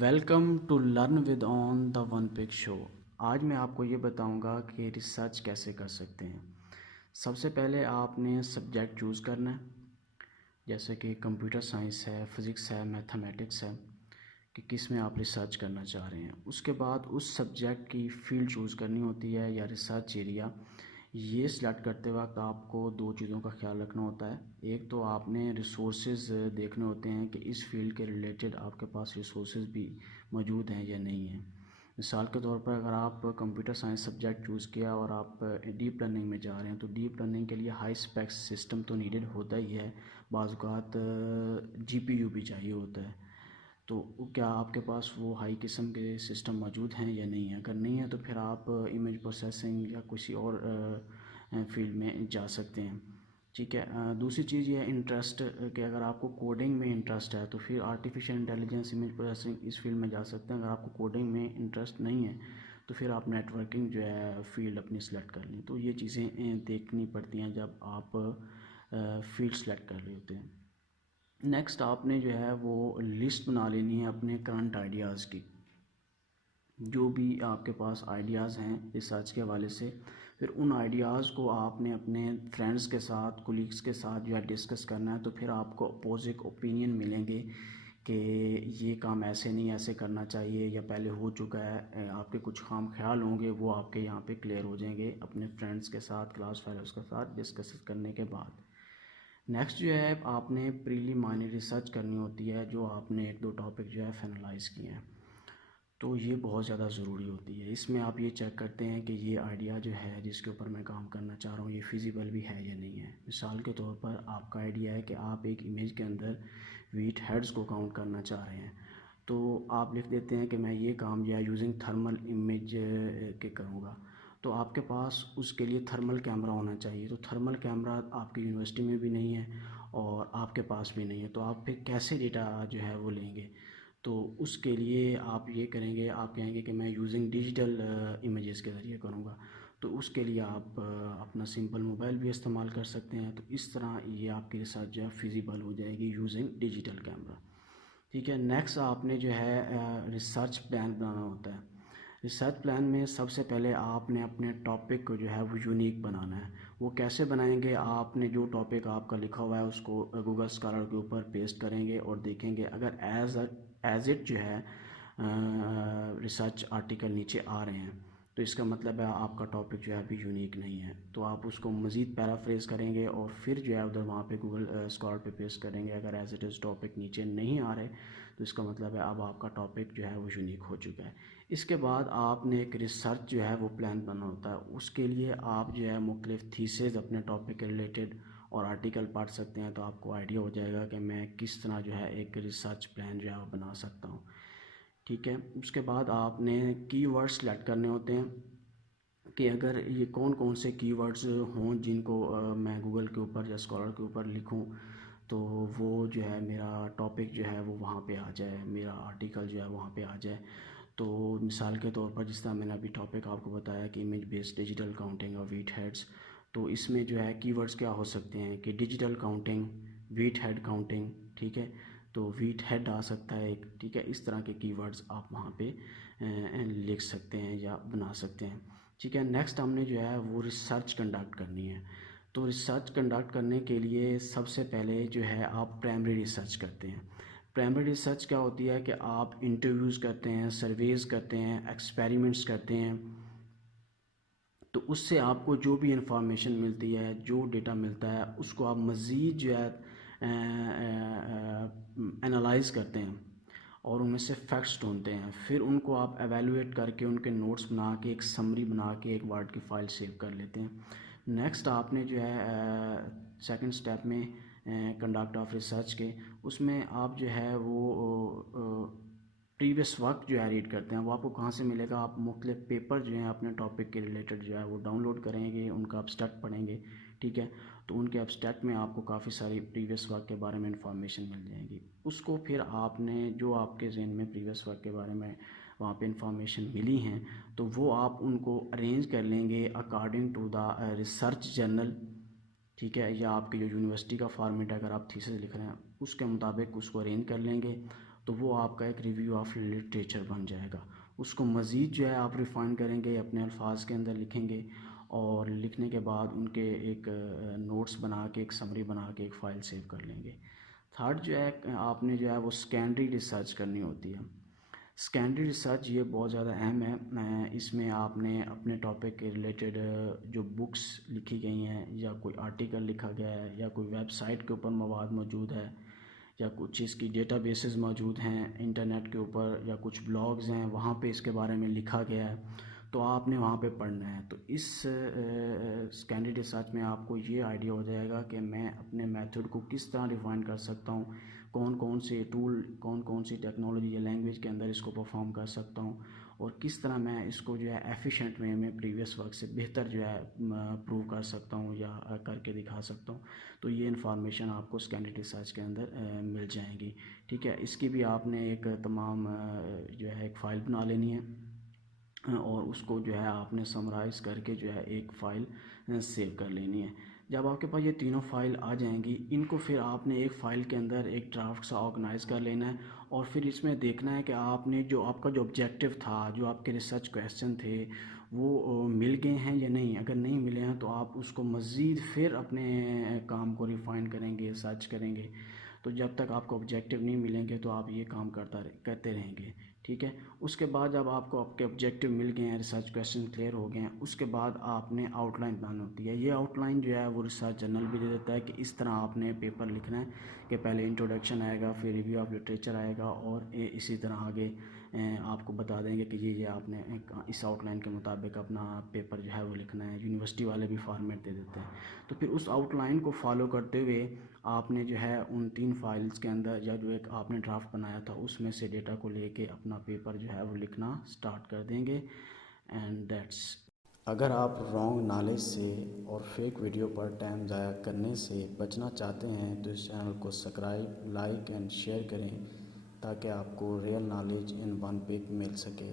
Welcome to learn with on the one pick show. آج میں آپ کو یہ بتاؤں گا کہ ریسرچ کیسے کر سکتے ہیں۔ سب سے پہلے آپ نے سبجیکٹ چوز کرنا ہے، جیسے کہ کمپیوٹر سائنس ہے، فزکس ہے، میتھمیٹکس ہے، کہ کس میں آپ ریسرچ کرنا چاہ رہے ہیں۔ اس کے بعد اس سبجیکٹ کی فیلڈ چوز کرنی ہوتی ہے یا ریسرچ ایریا۔ یہ سلیکٹ کرتے وقت آپ کو دو چیزوں کا خیال رکھنا ہوتا ہے۔ ایک تو آپ نے ریسورسز دیکھنے ہوتے ہیں کہ اس فیلڈ کے ریلیٹڈ آپ کے پاس ریسورسز بھی موجود ہیں یا نہیں ہیں۔ مثال کے طور پر اگر آپ کمپیوٹر سائنس سبجیکٹ چوز کیا اور آپ ڈیپ لرننگ میں جا رہے ہیں تو ڈیپ لرننگ کے لیے ہائی اسپیکس سسٹم تو نیڈڈ ہوتا ہی ہے، بعض اوقات جی پی یو بھی چاہیے ہوتا ہے۔ تو کیا آپ کے پاس وہ ہائی قسم کے سسٹم موجود ہیں یا نہیں ہیں؟ اگر نہیں ہے تو پھر آپ امیج پروسیسنگ یا کسی اور فیلڈ میں جا سکتے ہیں، ٹھیک ہے۔ دوسری چیز یہ ہے انٹرسٹ، کہ اگر آپ کو کوڈنگ میں انٹرسٹ ہے تو پھر آرٹیفیشیل انٹیلیجنس، امیج پروسیسنگ اس فیلڈ میں جا سکتے ہیں۔ اگر آپ کو کوڈنگ میں انٹرسٹ نہیں ہے تو پھر آپ نیٹ ورکنگ جو ہے فیلڈ اپنی سلیکٹ کر لیں۔ تو یہ چیزیں دیکھنی پڑتی ہیں جب آپ فیلڈ سلیکٹ کر رہے ہوتے ہیں۔ نیکسٹ آپ نے جو ہے وہ لسٹ بنا لینی ہے اپنے کرنٹ آئیڈیاز کی، جو بھی آپ کے پاس آئیڈیاز ہیں ریسرچ کے حوالے سے۔ پھر ان آئیڈیاز کو آپ نے اپنے فرینڈس کے ساتھ، کولیگس کے ساتھ جو ہے ڈسکس کرنا ہے، تو پھر آپ کو اپوزنگ اوپینین ملیں گے کہ یہ کام ایسے نہیں ایسے کرنا چاہیے یا پہلے ہو چکا ہے۔ آپ کے کچھ خام خیال ہوں گے وہ آپ کے یہاں پہ کلیئر ہو جائیں گے اپنے فرینڈس کے ساتھ، کلاس فیلوز کے ساتھ ڈسکس کرنے کے بعد۔ نیکسٹ جو ہے آپ نے پریلی مائنر ریسرچ کرنی ہوتی ہے، جو آپ نے ایک دو ٹاپک جو ہے فائنلائز کیے ہیں، تو یہ بہت زیادہ ضروری ہوتی ہے۔ اس میں آپ یہ چیک کرتے ہیں کہ یہ آئیڈیا جو ہے جس کے اوپر میں کام کرنا چاہ رہا ہوں یہ فیزیبل بھی ہے یا نہیں ہے۔ مثال کے طور پر آپ کا آئیڈیا ہے کہ آپ ایک امیج کے اندر ویٹ ہیڈز کو کاؤنٹ کرنا چاہ رہے ہیں، تو آپ لکھ دیتے ہیں کہ میں یہ کام یا یوزنگ تھرمل امیج کے کروں گا، تو آپ کے پاس اس کے لیے تھرمل کیمرہ ہونا چاہیے۔ تو تھرمل کیمرہ آپ کی یونیورسٹی میں بھی نہیں ہے اور آپ کے پاس بھی نہیں ہے، تو آپ پھر کیسے ڈیٹا جو ہے وہ لیں گے؟ تو اس کے لیے آپ یہ کریں گے، آپ کہیں گے کہ میں یوزنگ ڈیجیٹل امیجز کے ذریعے کروں گا، تو اس کے لیے آپ اپنا سمپل موبائل بھی استعمال کر سکتے ہیں۔ تو اس طرح یہ آپ کی ریسرچ جو ہے فیزیبل ہو جائے گی یوزنگ ڈیجیٹل کیمرہ، ٹھیک ہے۔ نیکسٹ آپ نے جو ہے ریسرچ پلان بنانا ہوتا ہے۔ ریسرچ پلان میں سب سے پہلے آپ نے اپنے ٹاپک کو جو ہے وہ یونیک بنانا ہے۔ وہ کیسے بنائیں گے؟ آپ نے جو ٹاپک آپ کا لکھا ہوا ہے اس کو گوگل اسکالر کے اوپر پیسٹ کریں گے اور دیکھیں گے اگر ایز اٹ جو ہے ریسرچ آرٹیکل نیچے آ رہے ہیں تو اس کا مطلب ہے آپ کا ٹاپک جو ہے ابھی یونیک نہیں ہے، تو آپ اس کو مزید پیرافریز کریں گے اور پھر جو ہے ادھر وہاں پہ گوگل اسکالر پہ پیسٹ کریں گے۔ اگر ایز اٹ از ٹاپک نیچے نہیں آ رہے تو اس کا مطلب ہے اب آپ کا ٹاپک جو ہے وہ یونیک ہو چکا ہے۔ اس کے بعد آپ نے ایک ریسرچ جو ہے وہ پلان بنانا ہوتا ہے۔ اس کے لیے آپ جو ہے مختلف تھیسز اپنے ٹاپک کے ریلیٹڈ اور آرٹیکل پڑھ سکتے ہیں، تو آپ کو آئیڈیا ہو جائے گا کہ میں کس طرح جو ہے ایک ریسرچ پلان جو ہے وہ بنا سکتا ہوں، ٹھیک ہے۔ اس کے بعد آپ نے کی ورڈ سلیکٹ کرنے ہوتے ہیں کہ اگر یہ کون کون سے کی ورڈز ہوں جن کو میں گوگل کے اوپر یا اسکالر کے اوپر لکھوں تو وہ جو ہے میرا ٹاپک جو ہے وہ وہاں پہ آ جائے، میرا آرٹیکل جو ہے وہاں پہ آ جائے۔ تو مثال کے طور پر جس طرح میں نے ابھی ٹاپک آپ کو بتایا کہ امیج بیسڈ ڈیجیٹل کاؤنٹنگ اور ویٹ ہیڈز، تو اس میں جو ہے کی ورڈز کیا ہو سکتے ہیں کہ digital counting, weight head counting, ٹھیک ہے، تو ویٹ ہیڈ آ سکتا ہے ایک، ٹھیک ہے۔ اس طرح کے کی ورڈز آپ وہاں پہ لکھ سکتے ہیں یا بنا سکتے ہیں، ٹھیک ہے۔ نیکسٹ ہم نے جو ہے وہ ریسرچ کنڈکٹ کرنی ہے۔ تو ریسرچ کنڈکٹ کرنے کے لیے سب سے پہلے جو ہے آپ پرائمری ریسرچ کرتے ہیں۔ پرائمری ریسرچ کیا ہوتی ہے کہ آپ انٹرویوز کرتے ہیں، سرویز کرتے ہیں، ایکسپیریمنٹس کرتے ہیں، تو اس سے آپ کو جو بھی انفارمیشن ملتی ہے، جو ڈیٹا ملتا ہے، اس کو آپ مزید جو ہے انالائز کرتے ہیں اور ان میں سے فیکٹس ڈھونڈتے ہیں، پھر ان کو آپ ایویلویٹ کر کے ان کے نوٹس بنا کے ایک سمری بنا کے ایک ورڈ کی فائل سیو کر لیتے ہیں۔ نیکسٹ آپ نے جو ہے سیکنڈ سٹیپ میں کنڈکٹ آف ریسرچ کے، اس میں آپ جو ہے وہ پریویس ورک جو ہے ریڈ کرتے ہیں۔ وہ آپ کو کہاں سے ملے گا؟ آپ مختلف پیپر جو ہیں اپنے ٹاپک کے ریلیٹڈ جو ہے وہ ڈاؤن لوڈ کریں گے، ان کا ابسٹریکٹ پڑھیں گے، ٹھیک ہے۔ تو ان کے ابسٹریکٹ میں آپ کو کافی ساری پریویس ورک کے بارے میں انفارمیشن مل جائے گی۔ اس کو پھر آپ نے جو آپ کے ذہن میں پریویس ورک کے بارے میں وہاں پہ انفارمیشن ملی ہیں تو وہ آپ ان کو ارینج کر لیں گے according to the research journal, ٹھیک ہے، یا آپ کی جو یونیورسٹی کا فارمیٹ ہے اگر آپ تھیسس لکھ رہے ہیں اس کے مطابق اس کو ارینج کر لیں گے۔ تو وہ آپ کا ایک ریویو آف لٹریچر بن جائے گا. اس کو مزید جو ہے آپ ریفائن کریں گے، اپنے الفاظ کے اندر لکھیں گے، اور لکھنے کے بعد ان کے ایک نوٹس بنا کے، ایک سمری بنا کے ایک فائل سیو کر لیں گے. تھرڈ جو ہے آپ نے جو ہے وہ سیکنڈری ریسرچ کرنی ہوتی ہے. سیکنڈری ریسرچ یہ بہت زیادہ اہم ہے. اس میں آپ نے اپنے ٹاپک کے ریلیٹڈ جو بکس لکھی گئی ہیں، یا کوئی آرٹیکل لکھا گیا ہے، یا کوئی ویب سائٹ کے اوپر مواد موجود ہے، یا کچھ اس کی ڈیٹا بیسز موجود ہیں انٹرنیٹ کے اوپر، یا کچھ بلاگز ہیں وہاں پہ اس کے بارے میں لکھا گیا ہے، تو آپ نے وہاں پہ پڑھنا ہے. تو اس سیکنڈری ریسرچ میں آپ کو یہ آئیڈیا ہو جائے گا کہ میں اپنے میتھڈ کو کس طرح ریفائن کر سکتا ہوں، کون کون سے ٹول، کون کون سی ٹیکنالوجی یا لینگویج کے اندر اس کو پرفارم کر سکتا ہوں، اور کس طرح میں اس کو جو ہے ایفیشینٹ وے میں پریویس ورک سے بہتر جو ہے پروو کر سکتا ہوں یا کر کے دکھا سکتا ہوں. تو یہ انفارمیشن آپ کو سیکنڈری ریسرچ کے اندر مل جائیں گی. ٹھیک ہے، اس کی بھی آپ نے ایک تمام جو ہے ایک فائل بنا لینی ہے، اور اس کو جو ہے آپ نے سمرائز کر کے جو ہے ایک فائل سیو کر لینی ہے. جب آپ کے پاس یہ تینوں فائل آ جائیں گی، ان کو پھر آپ نے ایک فائل کے اندر ایک ڈرافٹ سا آرگنائز کر لینا ہے، اور پھر اس میں دیکھنا ہے کہ آپ نے جو آپ کا جو آبجیکٹیو تھا، جو آپ کے ریسرچ کویسچن تھے، وہ مل گئے ہیں یا نہیں. اگر نہیں ملے ہیں تو آپ اس کو مزید پھر اپنے کام کو ریفائن کریں گے، سرچ کریں گے. تو جب تک آپ کو آبجیکٹیو نہیں ملیں گے تو آپ یہ کام کرتے رہیں گے. ٹھیک ہے، اس کے بعد جب آپ کو آپ کے آبجیکٹیو مل گئے ہیں، ریسرچ کویسچن کلیئر ہو گئے ہیں، اس کے بعد آپ نے آؤٹ لائن بنانی ہوتی ہے. یہ آؤٹ لائن جو ہے وہ ریسرچ جرنل بھی دے دیتا ہے کہ اس طرح آپ نے پیپر لکھنا ہے، کہ پہلے انٹروڈکشن آئے گا، پھر ریویو آف لٹریچر آئے گا، اور اسی طرح آگے آپ کو بتا دیں گے کہ یہ آپ نے اس آؤٹ لائن کے مطابق اپنا پیپر جو ہے وہ لکھنا ہے. یونیورسٹی والے بھی فارمیٹ دے دیتے ہیں. تو پھر اس آؤٹ لائن کو فالو کرتے ہوئے آپ نے جو ہے ان 3 فائلز کے اندر، یا جو ایک آپ نے ڈرافٹ بنایا تھا اس میں سے ڈیٹا کو لے کے اپنا پیپر جو ہے وہ لکھنا سٹارٹ کر دیں گے. And that's. اگر آپ رانگ نالج سے اور فیک ویڈیو پر ٹائم ضائع کرنے سے بچنا چاہتے ہیں تو اس چینل کو سبسکرائب، لائک اینڈ شیئر کریں، تاکہ آپ کو ریئل نالج ان ون پک مل سکے.